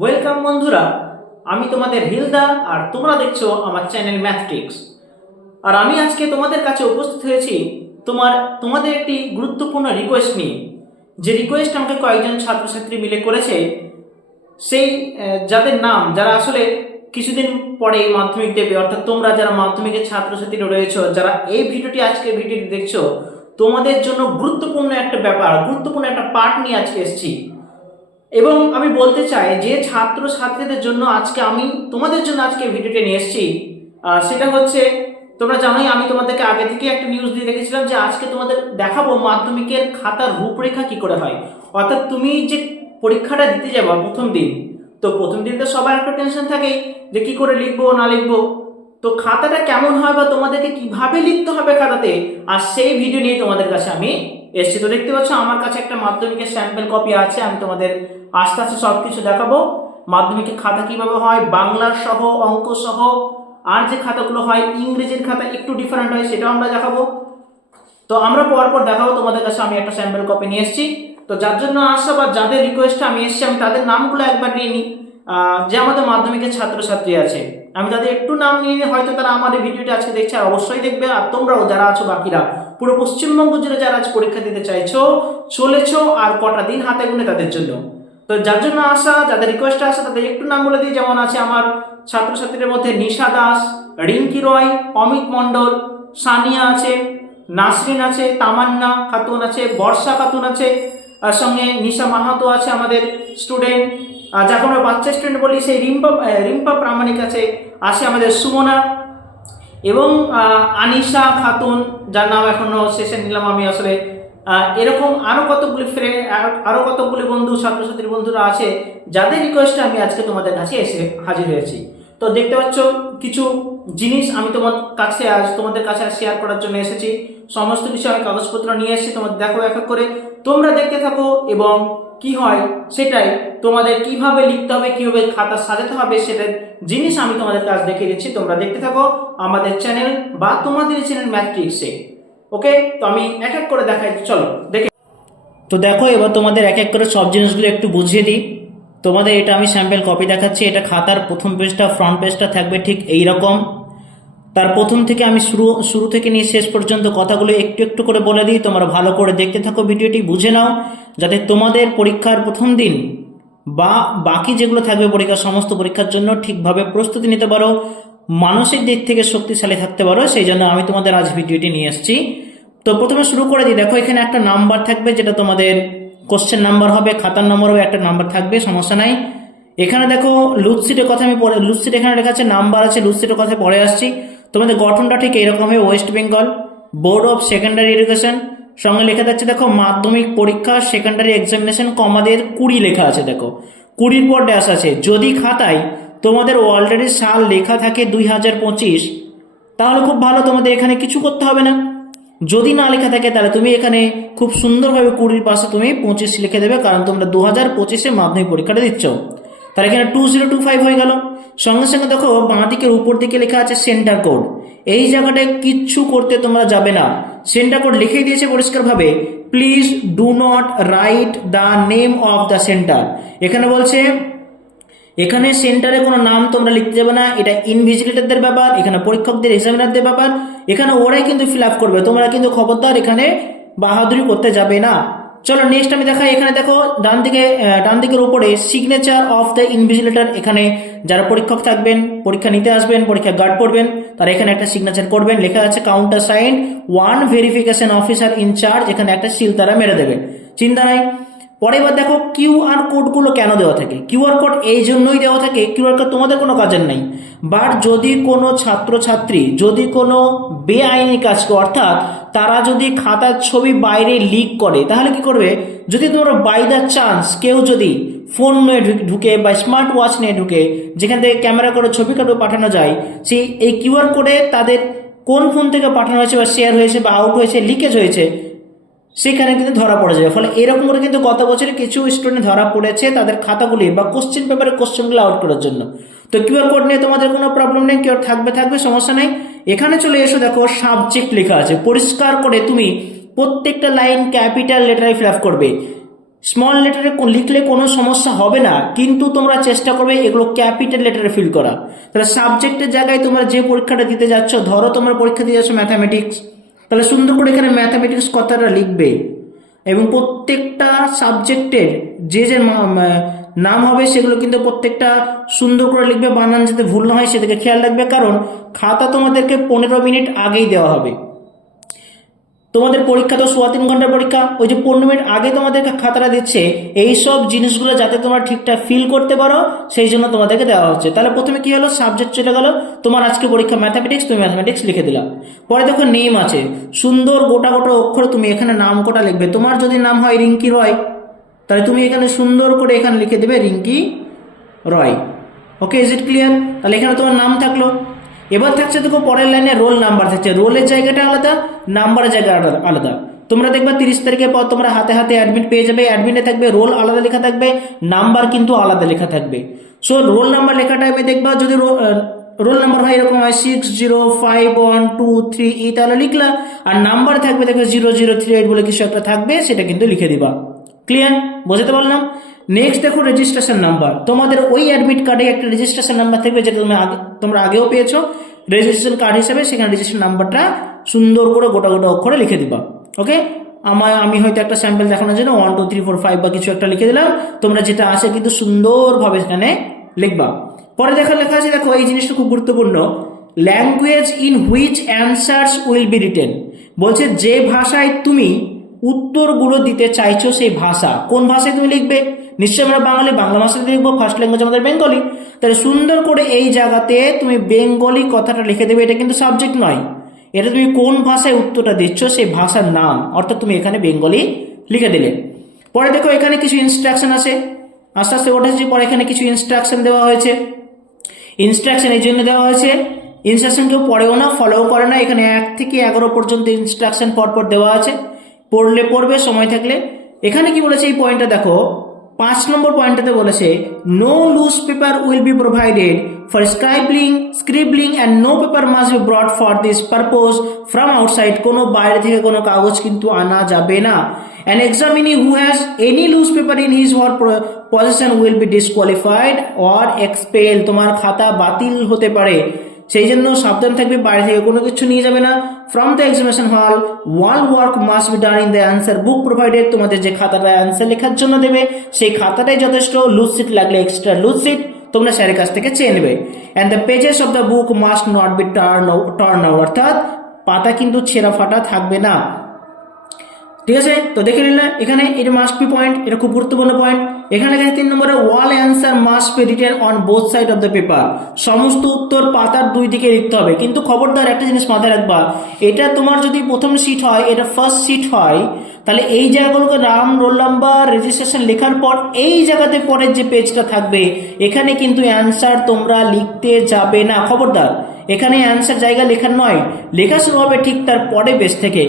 Welcome বন্ধুরা, আমি তোমাদের হিলদা আর তোমরা দেখছ আমার চ্যানেল ম্যাথটিক্স। আর আমি আজকে তোমাদের কাছে উপস্থিত হয়েছি তোমার, তোমাদের একটি গুরুত্বপূর্ণ রিকোয়েস্ট নিয়ে। যে রিকোয়েস্ট আমাকে কয়েকজন ছাত্রছাত্রী মিলে করেছে, সেই যাদের নাম, যারা আসলে কিছুদিন পরে মাধ্যমিক দেবে, অর্থাৎ তোমরা যারা মাধ্যমিকের ছাত্রছাত্রীরা রয়েছো, যারা এই ভিডিওটি আজকে ভিডিওটি দেখছ, তোমাদের জন্য গুরুত্বপূর্ণ একটা ব্যাপার, গুরুত্বপূর্ণ একটা পার্ট নিয়ে আজকে এসেছি। এবং আমি বলতে চাই যে ছাত্র ছাত্রীদের জন্য আজকে আমি, তোমাদের জন্য আজকে ভিডিওটি নিয়ে এসেছি। সেটা হচ্ছে, তোমরা জানোই আমি তোমাদেরকে আগে থেকে একটা নিউজ দিয়ে রেখেছিলাম যে আজকে তোমাদের দেখাবো মাধ্যমিকের খাতার রূপরেখা কি করে হয়। অর্থাৎ তুমি যে পরীক্ষাটা দিতে যাবা প্রথম দিন, তো প্রথম দিন তো সবার একটা টেনশন থাকে যে কি করে লিখব, না লিখব। তো খাতাটা কেমন হয় বা তোমাদেরকে কীভাবে লিখতে হবে খাতাতে, আর সেই ভিডিও নিয়ে তোমাদের কাছে আমি এসেছি। তো দেখতে পাচ্ছ, আমার কাছে একটা মাধ্যমিকের স্যাম্পল কপি আছে, আমি তোমাদের আস্তে আস্তে সব কিছু দেখাবো। মাধ্যমিকের খাতা কীভাবে হয় বাংলার সহ, অঙ্ক সহ, আর যে খাতাগুলো হয়, ইংরেজির খাতা একটু ডিফারেন্ট হয়, সেটাও আমরা দেখাবো। তো আমরা পরপর দেখাবো, তোমাদের কাছে আমি একটা স্যাম্পেল কপি নিয়ে এসেছি। তো যার জন্য আসা বা যাদের রিকোয়েস্টটা আমি এসেছি, আমি তাদের নামগুলো একবার নিয়ে নিই যে আমাদের মাধ্যমিকের ছাত্রছাত্রী আছে। আমি তাদের একটু নাম নিয়ে হয়তো তারা এই ভিডিওটা আজকে দেখছে, আর অবশ্যই দেখবে, আর তোমরাও যারা আছো বাকিরা পুরো পশ্চিমবঙ্গ জুড়ে যারা আজ পরীক্ষা দিতে চাইছো, চলেছো আর কটা দিন হাতে গুনে তাদের জন্য। তো যার জন্য আসা যাদের রিকোয়েস্ট আসা তাদের একটু নাম বলে দিই। যেমন আছে আমার ছাত্রছাত্রীদের মধ্যে নিশা দাস, রিঙ্কি রয়, অমিত মণ্ডল, সানিয়া আছে, নাসরিন আছে, তামান্না খাতুন আছে, বর্ষা খাতুন আছে আর সঙ্গে নিশা মাহাতো আছে আমাদের স্টুডেন্ট যাকে আমরা বাচ্চা স্টুডেন্ট বলি, সেই রিম্পা রিম্পা প্রামাণিক আছে আছে আমাদের সুমনা। এবং আনিশা খাতুন, যার নাম এখনও শেষে নিলাম আমি আসলে এরকম আরও কতগুলি ফ্রেন্ড আরও কতগুলি বন্ধু, ছাত্রছাত্রী বন্ধুরা আছে, যাদের রিকোয়েস্টে আমি আজকে তোমাদের কাছে এসে হাজির হয়েছি। তো দেখতে পাচ্ছ, কিছু জিনিস আমি তোমার কাছে আজ, তোমাদের কাছে শেয়ার করার জন্য এসেছি। সমস্ত কিছু আমি কাগজপত্র নিয়ে এসেছি, তোমাদের দেখো এক এক করে। তোমরা দেখতে থাকো এবং কি হয় সেটাই তোমাদের কীভাবে লিখতে হবে, কীভাবে খাতা সাজাতে হবে সেটা জিনিস আমি তোমাদের কাজ দেখিয়ে দিচ্ছি। তোমরা দেখতে থাকো আমাদের চ্যানেল বা তোমাদের চ্যানেল ম্যাট্রিক্সে ওকে? তো আমি এক এক করে দেখাই, চলো, দেখে তো দেখো, এবার তোমাদের এক এক করে সব জিনিসগুলো একটু বুঝিয়ে দিই। তোমাদের এটা আমি স্যাম্পেল কপি দেখাচ্ছি, এটা খাতার প্রথম পেজটা ফ্রন্ট পেজটা থাকবে ঠিক এই রকম তার প্রথম থেকে আমি শুরু শুরু থেকে নিয়ে শেষ পর্যন্ত কথাগুলো একটু একটু করে বলে দিই। তোমরা ভালো করে দেখতে থাকো ভিডিওটি, বুঝে নাও, যাতে তোমাদের পরীক্ষার প্রথম দিন বা বাকি যেগুলো থাকবে পরীক্ষার, সমস্ত পরীক্ষার জন্য ঠিকভাবে প্রস্তুতি নিতে পারো, মানসিক দিক থেকে শক্তিশালী থাকতে পারো, সেই জন্য আমি তোমাদের আজ ভিডিওটি নিয়ে এসেছি। তো প্রথমে শুরু করে দিই। দেখো, এখানে একটা নাম্বার থাকবে, যেটা তোমাদের কোশ্চেন নাম্বার হবে, খাতার নম্বর হবে, একটা নাম্বার থাকবে, সমস্যা নাই। এখানে দেখো লুটসিটের কথা আমি পরে লুটসিট এখানে লেখা আছে, নাম্বার আছে লুটসিটের কথা পরে আসছি। তোমাদের গঠনটা ঠিক এরকম হবে West Bengal Board of Secondary Education সঙ্গে লেখা যাচ্ছে দেখো, মাধ্যমিক পরীক্ষা সেকেন্ডারি এক্সামিনেশন কমাদের কুড়ি লেখা আছে, দেখো। কুড়ির পর ড্যাশ আছে। যদি খাতায় তোমাদের অলরেডি সাল লেখা থাকে দুই হাজার পঁচিশ, তাহলে খুব ভালো, তোমাদের এখানে কিছু করতে হবে না। যদি না লেখা থাকে, তাহলে তুমি এখানে খুব সুন্দরভাবে কুড়ির পাশে তুমি পঁচিশ লিখে দেবে, কারণ তোমরা দু হাজার পঁচিশে মাধ্যমিক পরীক্ষাটা দিচ্ছ। তাহলে এখানে টু জিরো টু ফাইভ হয়ে গেল। সঙ্গে সঙ্গে দেখো, বাঁ দিকের উপর দিকে লেখা আছে সেন্টার কোড এই জায়গাটায় কিচ্ছু করতে তোমরা যাবে না। সেন্টার কোড লিখে দিয়েছে পরিষ্কারভাবে please do not write the name of the centre এখানে বলছে, এখানে সেন্টারে কোনো নাম তোমরা লিখতে যাবে না। এটা ইনভিজিলেটরদের ব্যাপার, এখানে পরীক্ষকদের এক্সামিনারদের ব্যাপার। এখানে ওরাই কিন্তু ফিল আপ করবে। তোমরা কিন্তু খবরদার এখানে বাহাদুরি করতে যাবে না। চলো নেক্সট আমি দেখাই, এখানে দেখো ডান দিকে ডান দিকের উপরে সিগনেচার অফ দ্য ইনভিজিলেটার এখানে যারা পরীক্ষক থাকবেন, পরীক্ষা নিতে আসবেন, পরীক্ষা গার্ড পড়বেন তারা এখানে একটা সিগনেচার করবেন, লেখা আছে counter sign one verification officer in charge এখানে একটা সিল তারা মেরে দেবেন চিন্তা নাই? পরে এবার দেখো কিউআর কোডগুলো কেন দেওয়া থাকে? কিউআর কোড এই জন্যই দেওয়া থাকে কিউআর কোড তোমাদের কোনো কাজের নাই। বাট যদি কোনো ছাত্রছাত্রী, যদি কোনো বেআইনি কাজ করে অর্থাৎ তারা যদি খাতার ছবি বাইরে লিক করে, তাহলে কি করবে? যদি তোমরা বাই দ্য চান্স কেউ যদি ফোন নিয়ে ঢুকে বা স্মার্ট ওয়াচ নিয়ে ঢুকে, যেখান থেকে ক্যামেরা করে ছবি কাটো পাঠানো যায়, সেই এই কিউআর কোডে তাদের কোন ফোন থেকে পাঠানো হয়েছে বা শেয়ার হয়েছে বা আউট হয়েছে লিকেজ হয়েছে সেখানে কিন্তু ধরা পড়ে যাবে। ফলে এরকম করে কিন্তু গত বছরে কিছু স্টুডেন্ট ধরা পড়েছে তাদের খাতাগুলি বা কোশ্চেন পেপারে কোশ্চেনগুলো আউট করার জন্য। তো কিউআর কোড নিয়ে তোমাদের কোনো প্রবলেম নেই কেউ থাকবে থাকবে, সমস্যা নেই। এখানে চলে এসো, দেখো সাবজেক্ট লেখা আছে। পরিষ্কার করে তুমি প্রত্যেকটা লাইন ক্যাপিটাল লেটারে ফিল আপ করবে। স্মল লেটারে লিখলে কোনো সমস্যা হবে না, কিন্তু তোমরা চেষ্টা করবে এগুলো ক্যাপিটাল লেটারে ফিল করা। তাহলে সাবজেক্টের জায়গায় তোমরা যে পরীক্ষাটা দিতে যাচ্ছ, ধরো তোমরা পরীক্ষা দিয়ে যাচ্ছ ম্যাথামেটিক্স তাহলে সুন্দর করে এখানে ম্যাথামেটিক্স কথাটা লিখবে। এবং প্রত্যেকটা সাবজেক্টের যে যে নাম হবে সেগুলো কিন্তু প্রত্যেকটা সুন্দর করে লিখবে, বানান যাতে ভুল না হয় সেদিকে খেয়াল রাখবে। কারণ খাতা তোমাদেরকে পনেরো মিনিট আগেই দেওয়া হবে। তোমাদের পরীক্ষা তো সোয়া তিন ঘণ্টার পরীক্ষা, ওই যে পনেরো মিনিট আগে তোমাদেরকে খাতাটা দিচ্ছে এই সব জিনিসগুলো যাতে তোমরা ঠিকঠাক ফিল করতে পারো, সেই জন্য তোমাদেরকে দেওয়া হচ্ছে। তাহলে প্রথমে কি হলো? সাবজেক্ট চলে গেল। তোমার আজকে পরীক্ষা ম্যাথামেটিক্স তুমি ম্যাথামেটিক্স লিখে দিলা। পরে দেখো নেম আছে। সুন্দর গোটা গোটা অক্ষরে তুমি এখানে নাম কোটা লিখবে। তোমার যদি নাম হয় রিঙ্কি রয়, তাহলে তুমি এখানে সুন্দর করে এখানে লিখে দেবে Rinki Roy. Okay is it clear তাহলে এখানে তোমার নাম থাকল। এবার থাকছে দেখো পরের লাইনে রোল নাম্বার থাকছে রোলের জায়গাটা আলাদা, নাম্বারের জায়গা আলাদা তোমরা দেখবে তিরিশ তারিখের পর তোমরা হাতে হাতে অ্যাডমিট পেয়ে যাবে। অ্যাডমিটে থাকবে রোল আলাদা লেখা থাকবে নাম্বার কিন্তু আলাদা লেখা থাকবে। সো রোল নাম্বার লেখা টাইমে দেখবা, যদি রোল নাম্বার হয় এরকম হয় six zero five one two three এই তাহলে লিখলা। আর নাম্বার থাকবে দেখবে জিরো জিরো থ্রি এইট বলে কিছু একটা থাকবে, সেটা কিন্তু লিখে দিবা। ক্লিয়ার বুঝতে পারলাম? নেক্সট দেখো রেজিস্ট্রেশন নাম্বার তোমাদের ওই অ্যাডমিট কার্ডে একটা রেজিস্ট্রেশন নাম্বার থাকবে, যেটা তুমি আগে তোমরা আগেও পেয়েছ। রেজিস্ট্রেশন কার্ড হিসেবে সেখানে রেজিস্ট্রেশন নাম্বারটা সুন্দর করে গোটা গোটা অক্ষরে লিখে দিবা ওকে আমার আমি হয়তো একটা স্যাম্পল দেখানোর জন্য one two three four five বা কিছু একটা লিখে দিলাম। তোমরা যেটা আছে কিন্তু সুন্দরভাবে সেখানে লিখবা। পরে দেখা লেখা আছে, দেখো, এই জিনিসটা খুব গুরুত্বপূর্ণ। Language in which answers will be written বলছে, যে ভাষায় তুমি উত্তরগুলো দিতে চাইছো সেই ভাষা। কোন ভাষায় তুমি লিখবে? নিশ্চয়ই আমরা বাঙালি, বাংলা ভাষাতে লিখব। ফার্স্ট ল্যাঙ্গুয়েজ আমাদের বেঙ্গলি তাহলে সুন্দর করে এই জায়গাতে তুমি বেঙ্গলি কথাটা লিখে দেবে। এটা কিন্তু সাবজেক্ট নয়। এটা তুমি কোন ভাষায় উত্তরটা দিচ্ছ সেই ভাষার নাম, অর্থাৎ তুমি এখানে বেঙ্গলি লিখে দিলে। পরে দেখো এখানে কিছু ইনস্ট্রাকশন আছে। আস্তে আস্তে ওঠেছি পরে এখানে কিছু ইনস্ট্রাকশন দেওয়া হয়েছে। ইনস্ট্রাকশন এই জন্য দেওয়া হয়েছে। ইনস্ট্রাকশন কেউ পড়েও না ফলোও করে না। এখানে এক থেকে এগারো পর্যন্ত ইনস্ট্রাকশন পরপর দেওয়া আছে। পড়লে পড়বে, সময় থাকলে। এখানে কি বলেছে এই পয়েন্টটা দেখো, পাঁচ নম্বর পয়েন্টটাতে বলেছে no loose paper will be provided for scribbling scribbling and no paper must be brought for this purpose from outside কোনো বাইরে থেকে কোনো কাগজ কিন্তু আনা যাবে না। An examinee who has any loose paper in his war possession will be disqualified or expel তোমার খাতা বাতিল হতে পারে। সেই জন্য সাবধান থাকবে বাইরে থেকে কোনো কিছু নিয়ে যাবে না। From the examination hall all work must be done in the answer book provided তোমাদের যে খাতাটা অ্যান্সার লেখার জন্য দেবে, সেই খাতাটাই যথেষ্ট। লুজ সিট লাগলে এক্সট্রা লুজ সিট তোমরা স্যারের কাছ থেকে চেয়ে নেবে। And the pages of the book must not be turn turn অর্থাৎ পাতা কিন্তু ছেঁড়া ফাটা থাকবে না। ঠিক আছে? তো দেখে নিলে, এখানে এটা মাস্ট বি পয়েন্ট এটা খুব গুরুত্বপূর্ণ পয়েন্ট এখানে এখানে তিন নম্বরে all answer must be written on both side of the paper সমস্ত উত্তর পাতার দুই দিকে লিখতে হবে। কিন্তু খবরদার একটা জিনিস মাথায় রাখবা, এটা তোমার যদি প্রথম সিট হয়, এটা ফার্স্ট সিট হয়, তাহলে এই জায়গাগুলোকে নাম রোল নাম্বার রেজিস্ট্রেশন লেখার পর এই জায়গাতে পরের যে পেজটা থাকবে, এখানে কিন্তু অ্যান্সার তোমরা লিখতে যাবে না। খবরদার, এখানে অ্যান্সার জায়গা লেখার নয়, লেখা শুরু হবে ঠিক তার পরে পেজ থেকে।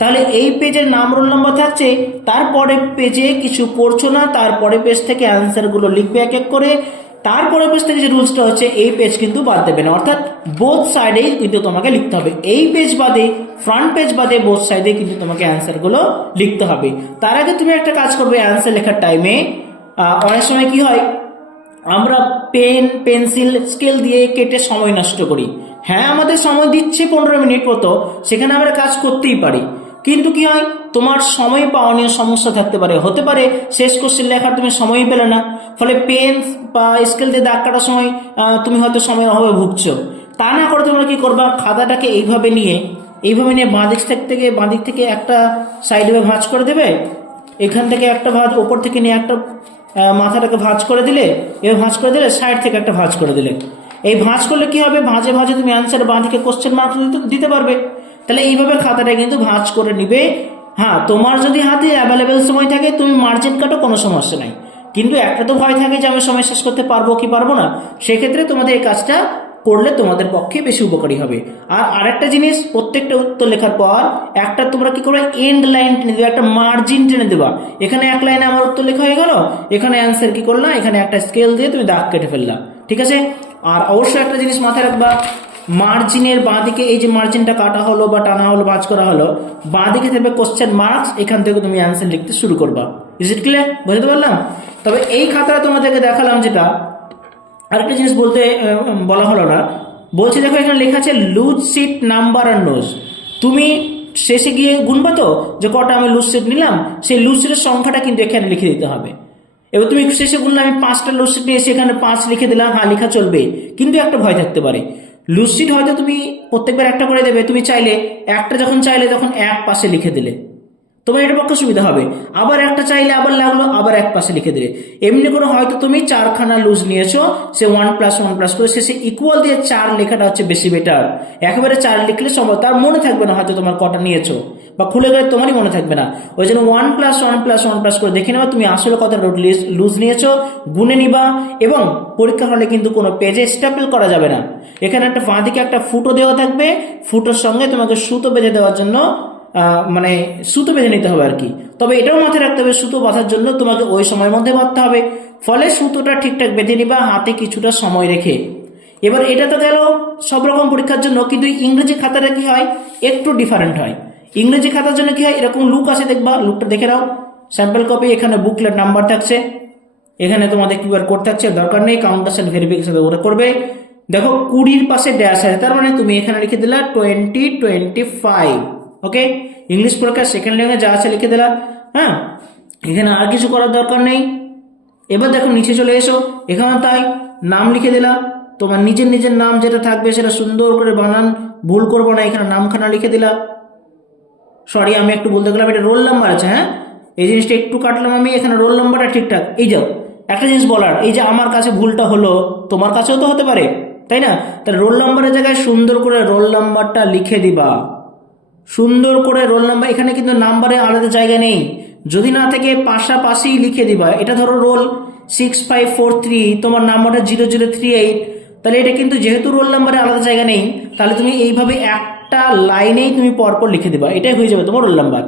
তাহলে এই পেজের নাম রোল নম্বর থাকছে, তারপরে পেজে কিছু পড়ছো না, তারপরে পেজ থেকে অ্যান্সারগুলো লিখবে এক এক করে, তারপরে পেজ থেকে যে রুলসটা হচ্ছে, এই পেজ কিন্তু বাদ দেবে না। অর্থাৎ বোথ সাইডেই কিন্তু তোমাকে লিখতে হবে। এই পেজ বাদে ফ্রন্ট পেজ বাদে বোথ সাইডে কিন্তু তোমাকে অ্যান্সারগুলো লিখতে হবে। তার আগে তুমি একটা কাজ করবে অ্যান্সার লেখার টাইমে অনেক সময় কি হয়, আমরা পেন পেন্সিল স্কেল দিয়ে কেটে সময় নষ্ট করি। হ্যাঁ আমাদের সময় দিচ্ছে পনেরো মিনিট মতো, সেখানে আমরা কাজ করতেই পারি। কিন্তু কি হয়? তোমার সময় পাওয়া নিয়ে সমস্যা থাকতে পারে। হতে পারে শেষ কোশ্চেন লেখার তুমি সময়ই পেলে না। ফলে পেন বা স্কেল দিয়ে দাগ কাটার সময় তুমি হয়তো সময়ের অভাবে ভুগছো। তা না করে তোমরা কি করবা? খাতাটাকে এইভাবে নিয়ে এইভাবে নিয়ে বাঁদিক থেকে বাঁদিক থেকে একটা সাইডে ভাঁজ করে দেবে। এখান থেকে একটা ভাঁজ, ওপর থেকে নিয়ে একটা মাথাটাকে ভাঁজ করে দিলে এবার ভাঁজ করে দিলে সাইড থেকে একটা ভাঁজ করে দিলে। এই ভাঁজ করলে কি হবে? ভাঁজে ভাঁজে তুমি অ্যান্সার বাঁদিকে কোশ্চেন মার্ক দিতে পারবে। তাহলে এইভাবে খাতাটা কিন্তু ভাঁজ করে নিবে। হ্যাঁ তোমার যদি হাতে অ্যাভেলেবেল সময় থাকে, তুমি মার্জিন কাটো, কোনো সমস্যা নাই। কিন্তু একটা তো ভয় থাকে যে আমি সময় শেষ করতে পারব কি পারব না, সেক্ষেত্রে তোমাদের এই কাজটা করলে তোমাদের পক্ষে বেশি উপকারী হবে। আর আরেকটা জিনিস, প্রত্যেকটা উত্তর লেখার পর একটা তোমরা কি করবে এন্ড লাইন টেনে দেবে, একটা মার্জিন টেনে দেবা। এখানে এক লাইনে আমার উত্তর লেখা হয়ে গেল, এখানে অ্যান্সার কি করলাম এখানে একটা স্কেল দিয়ে তুমি দাগ কেটে ফেললাম ঠিক আছে? আর অবশ্যই একটা জিনিস মাথায় রাখবা মার্জিনের বাঁদিকে এই যে মার্জিনটা কাটা হলো বা টানা হলো ভাঁজ করা হলো, বাঁদিকে থাকবে কোশ্চেন মার্কস এখান থেকে তুমি অ্যান্সার লিখতে শুরু করবা। ইজ ইট ক্লিয়ার বুঝতে পারলাম? তবে এই খাতাটা তোমাদেরকে দেখালাম যেটা, আরেকটা জিনিস বলতে বলা হলো না। বলছি দেখো, এখানে লেখা আছে লুজ সিট নাম্বার আর নোজ তুমি শেষে গিয়ে গুনবা তো, যে কটা আমি লুজ সিট নিলাম, সেই লুজ সিটের সংখ্যাটা কিন্তু এখানে লিখে দিতে হবে। এবার তুমি শেষে গুনলে, আমি পাঁচটা লুজ সিট নিয়ে এসে এখানে পাঁচ লিখে দিলাম হ্যাঁ লেখা চলবে কিন্তু একটা ভয় থাকতে পারে। লুজ সিট হয়তো তুমি প্রত্যেকবার একটা করে দেবে, তুমি চাইলে একটা যখন চাইলে তখন এক পাশে লিখে দিলে। তোমার এটা পক্ষে সুবিধা হবে। আবার একটা চাইলে আবার লাগল, আবার এক পাশে লিখে দিলে। এমনি করে হয়তো তুমি চারখানা লুজ নিয়েছো, সে ওয়ান প্লাস ওয়ান প্লাস করে শেষে ইকুয়াল দিয়ে চার লেখাটা হচ্ছে বেশি বেটার একেবারে চার লিখলে সম্ভব, তার মনে থাকবে না হয়তো তোমার কটা নিয়েছো, বা খুলে গেলে তোমারই মনে থাকবে না। ওই জন্য one plus one plus one plus করে দেখে নেবা, তুমি আসলে কত লুজ নিয়েছো, গুনে নিবা, এবং পরীক্ষা হলে কিন্তু কোনো পেজে স্ট্যাপল করা যাবে না। এখানে একটা বাঁ দিকে একটা ফুটো দেওয়া থাকবে, ফুটোর সঙ্গে তোমাকে সুতো বেঁধে দেওয়ার জন্য মানে সুতো বেঁধে নিতে হবে আর কি তবে এটাও মাথায় রাখতে হবে, সুতো বাঁধার জন্য তোমাকে ওই সময়ের মধ্যে বাঁধতে হবে। ফলে সুতোটা ঠিকঠাক বেঁধে নিবা, হাতে কিছুটা সময় রেখে। এবার এটা তো গেল সব রকম পরীক্ষার জন্য, কিন্তু ইংরেজি খাতাটা কি হয়? একটু ডিফারেন্ট হয়। ইংরেজি খাতার জন্য কি হয়? এরকম লুক আছে দেখবা লুকটা দেখে নাও। স্যাম্পল কপি এখানে বুকলেট নাম্বার থাকছে। এখানে তোমাদের কিউআর কোড থাকছে, দরকার নেই কাউন্টার ভেরিফিকেশন ওরা করবে। দেখো, কুড়ির পাশে ড্যাশ আছে, তার মানে তুমি এখানে লিখে দিলা twenty twenty five okay English পরীক্ষা সেকেন্ড ল্যাঙ্গুয়েজ যা আছে লিখে দিলা হ্যাঁ? এখানে আর কিছু করার দরকার নেই। এবার দেখো নিচে চলে এসো। এখানে তাই নাম লিখে দিলা তোমার নিজের নিজের নাম যেটা থাকবে সেটা সুন্দর করে বানান। ভুল করব না, এখানে নামখানা লিখে দিলা সরি আমি একটু বলতে গেলাম, এটা রোল নাম্বার আছে হ্যাঁ? এই জিনিসটা একটু কাটলাম আমি, এখানে রোল নাম্বারটা ঠিকঠাক। এই যাও, একটা জিনিস বলার, এই যে আমার কাছে ভুলটা হলো, তোমার কাছেও তো হতে পারে, তাই না? তাহলে রোল নাম্বারের জায়গায় সুন্দর করে রোল নাম্বারটা লিখে দিবা। সুন্দর করে রোল নাম্বার এখানে কিন্তু নাম্বারে আলাদা জায়গা নেই। যদি না থেকে পাশাপাশি লিখে দিবা, এটা ধরো roll six five four three তোমার নাম্বারটা জিরো জিরো থ্রি এইট তাহলে এটা কিন্তু যেহেতু রোল নাম্বারে আলাদা জায়গা নেই, তাহলে তুমি এইভাবে একটা লাইনেই তুমি পরপর লিখে দিবা, এটাই হয়ে যাবে তোমার রোল নাম্বার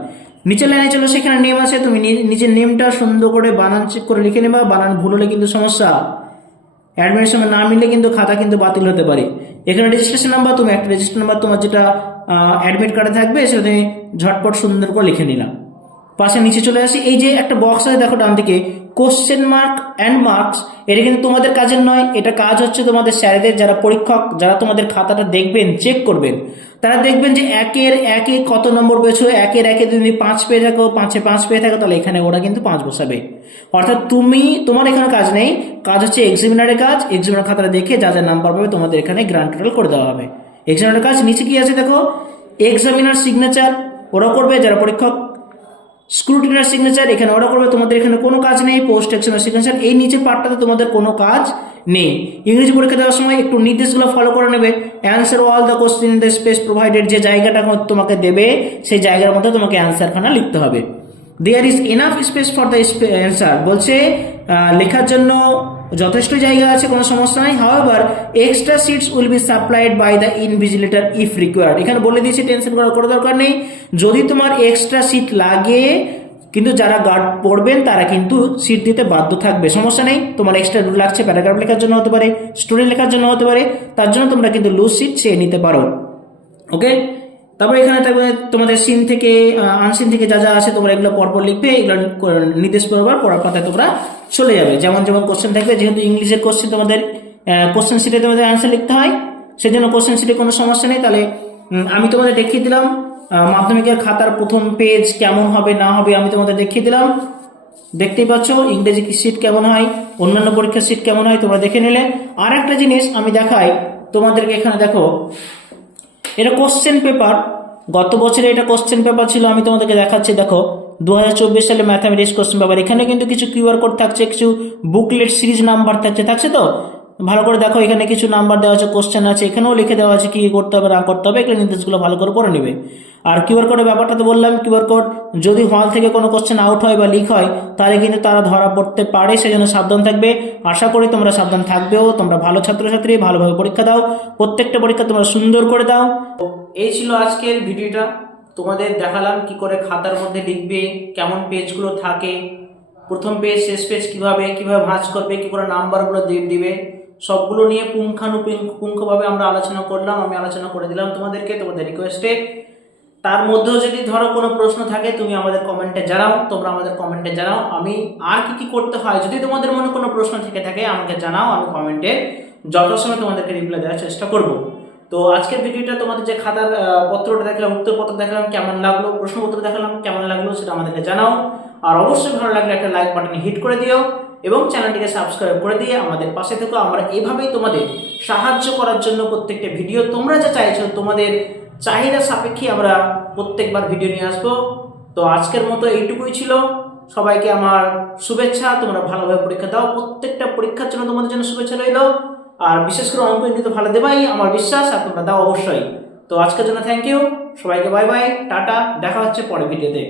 নিচের লাইনে চলো, সেখানে নেম আছে, তুমি নিজের নেমটা সুন্দর করে বানান চেক করে লিখে নেবা, বানান ভুল হলে কিন্তু সমস্যা। অ্যাডমিটের সময় না মিললে কিন্তু খাতা কিন্তু বাতিল হতে পারে। এখানে রেজিস্ট্রেশন নাম্বার তুমি একটা রেজিস্ট্রেশন নাম্বার তোমার যেটা অ্যাডমিট কার্ডে থাকবে, সেটা তুমি ঝটপট সুন্দর করে লিখে নিলাম। পাশে নিচে চলে আসি, এই যে একটা বক্স আছে, দেখো ডান দিকে কোশ্চেন মার্ক অ্যান্ড মার্কস এটা কিন্তু তোমাদের কাজের নয়, এটা কাজ হচ্ছে তোমাদের স্যারেদের যারা পরীক্ষক, যারা তোমাদের খাতাটা দেখবেন চেক করবেন। তারা দেখবেন যে একের একে কত নম্বর পেয়েছ, একের একে তুমি পাঁচ পেয়ে থাকো, পাঁচে পাঁচ পেয়ে থাকো, তাহলে এখানে ওরা কিন্তু পাঁচ বসাবে। অর্থাৎ তুমি, তোমার এখানে কাজ নেই, কাজ হচ্ছে এক্সামিনারের কাজ এক্সামিনার খাতাটা দেখে যা যা নাম্বার পাবে তোমাদের এখানে গ্রান্ট টোটাল করে দেওয়া হবে। এক্সামিনারের কাজ নিচে কি আছে দেখো? এক্সামিনার সিগনেচার ওরা করবে, যারা পরীক্ষক স্ক্রুটিনার সিগনেচার এখানে অর্ডার করবে, তোমাদের এখানে কোনো কাজ নেই পোস্ট অ্যাকশনের সিগনেচার এই নিচে পার্টটাতে তোমাদের কোনো কাজ নেই। ইংরেজি পরীক্ষা দেওয়ার সময় একটু নির্দেশগুলো ফলো করে নেবে। Answer all the question in the space provided যে জায়গাটা তোমাকে দেবে, সেই জায়গার মধ্যে তোমাকে অ্যান্সারখানা লিখতে হবে। There is enough space for the answer বলছে লেখার জন্য যথেষ্ট জায়গা আছে, কোনো সমস্যা নাই। However extra sheets will be supplied by the invigilator if required এখানে বলে দিয়েছি টেনশন করার কোনো দরকার নেই। যদি তোমার এক্সট্রা সিট লাগে, কিন্তু যারা গার্ড পড়বেন, তারা কিন্তু সিট দিতে বাধ্য থাকবে। সমস্যা নেই, তোমার এক্সট্রা লাগছে প্যারাগ্রাফ লেখার জন্য হতে পারে স্টোরি লেখার জন্য হতে পারে, তার জন্য তোমরা কিন্তু লুজ সিট চেয়ে নিতে পারো। ওকে তারপর এখানে থাকবে তোমাদের সিন থেকে আনসিন থেকে যা যা আছে, তোমরা এগুলো পরপর লিখবে, এগুলো নির্দেশ পড়বার পড়ার পাতায় তোমরা চলে যাবে। যেমন যেমন কোশ্চেন থাকবে, যেহেতু ইংলিশের কোশ্চেন তোমাদের কোশ্চেন সিটে তোমাদের অ্যান্সার লিখতে হয়, সেজন্য কোশ্চেন সিটে কোনো সমস্যা নেই। তাহলে আমি তোমাদের দেখিয়ে দিলাম মাধ্যমিকের খাতার প্রথম পেজ কেমন হবে, না হবে, আমি তোমাদের দেখিয়ে দিলাম। দেখতেই পাচ্ছ, ইংরেজি সিট কেমন হয়, অন্যান্য পরীক্ষার সিট কেমন হয়, তোমরা দেখে নিলে। আর একটা জিনিস আমি দেখাই, তোমাদেরকে এখানে দেখো এটা কোশ্চেন পেপার গত বছরে এটা কোশ্চেন পেপার ছিল, আমি তোমাদেরকে দেখাচ্ছি, দেখো দু হাজার চব্বিশ সালে ম্যাথামেটিক্স কোশ্চেন পেপার এখানে কিন্তু কিছু কিউআর কোড থাকছে, কিছু বুকলেট সিরিজ নাম্বার থাকছে থাকছে তো? ভালো করে দেখো, এখানে কিছু নাম্বার দেওয়া আছে কোশ্চেন আছে, এখানেও লিখে দেওয়া আছে কি করতে হবে, না করতে হবে, এগুলো নির্দেশগুলো ভালো করে পড়ে নেবে। আর কিউআর কোডের ব্যাপারটা তো বললাম কিউআর কোড যদি হল থেকে কোনো কোশ্চেন আউট হয় বা লিক হয়, তাহলে কিন্তু তারা ধরা পড়তে পারে, সেজন্য সাবধান থাকবে। আশা করি তোমরা সাবধান থাকবেও, তোমরা ভালো ছাত্রছাত্রী, ভালোভাবে পরীক্ষা দাও, প্রত্যেকটা পরীক্ষা তোমরা সুন্দর করে দাও। এই ছিল আজকের ভিডিওটা, তোমাদের দেখালাম কি করে খাতার মধ্যে লিখবে, কেমন পেজগুলো থাকে, প্রথম পেজ, শেষ পেজ কীভাবে কীভাবে ভাঁজ করবে, কি করে নাম্বারগুলো দিবে। সবগুলো নিয়ে পুঙ্খানুপুঙ্খভাবে আমরা আলোচনা করলাম, আমি আলোচনা করে দিলাম তোমাদেরকে, তোমাদের রিকোয়েস্টে তার মধ্যেও যদি ধরো কোনো প্রশ্ন থাকে, তুমি আমাদের কমেন্টে জানাও, তোমরা আমাদের কমেন্টে জানাও। আমি আর কি কি করতে হয়, যদি তোমাদের মনে কোনো প্রশ্ন থেকে থাকে, আমাকে জানাও, আমি কমেন্টে যথাসময় তোমাদেরকে রিপ্লাই দেওয়ার চেষ্টা করব। তো আজকের ভিডিওটা তোমাদের যে খাতার পত্রটা দেখলাম, উত্তরপত্র দেখলাম, কেমন লাগল প্রশ্নপত্র দেখালাম, কেমন লাগল সেটা আমাদেরকে জানাও। আর অবশ্যই ভালো লাগলে একটা লাইক বাটনে হিট করে দিও। এবং চ্যানেলটিকে সাবস্ক্রাইব করে দিয়ে আমাদের পাশে থেকো। আমরা এভাবেই তোমাদের সাহায্য করার জন্য প্রত্যেকটা ভিডিও তোমরা যা চাইছো, তোমাদের চাহিদা সাপেক্ষে আমরা প্রত্যেকবার ভিডিও নিয়ে আসব। তো আজকের মতো এইটুকুই ছিল। সবাইকে আমার শুভেচ্ছা, তোমরা ভালোভাবে পরীক্ষা দাও। প্রত্যেকটা পরীক্ষার জন্য তোমাদের জন্য শুভেচ্ছা রইল। আর বিশেষ করে অঙ্ক কিন্তু ভালো দেবাই, আমার বিশ্বাস, আর তোমরা দাও অবশ্যই। তো আজকের জন্য থ্যাংক ইউ সবাইকে বাই বাই টাটা, দেখা হচ্ছে পরের ভিডিওতে।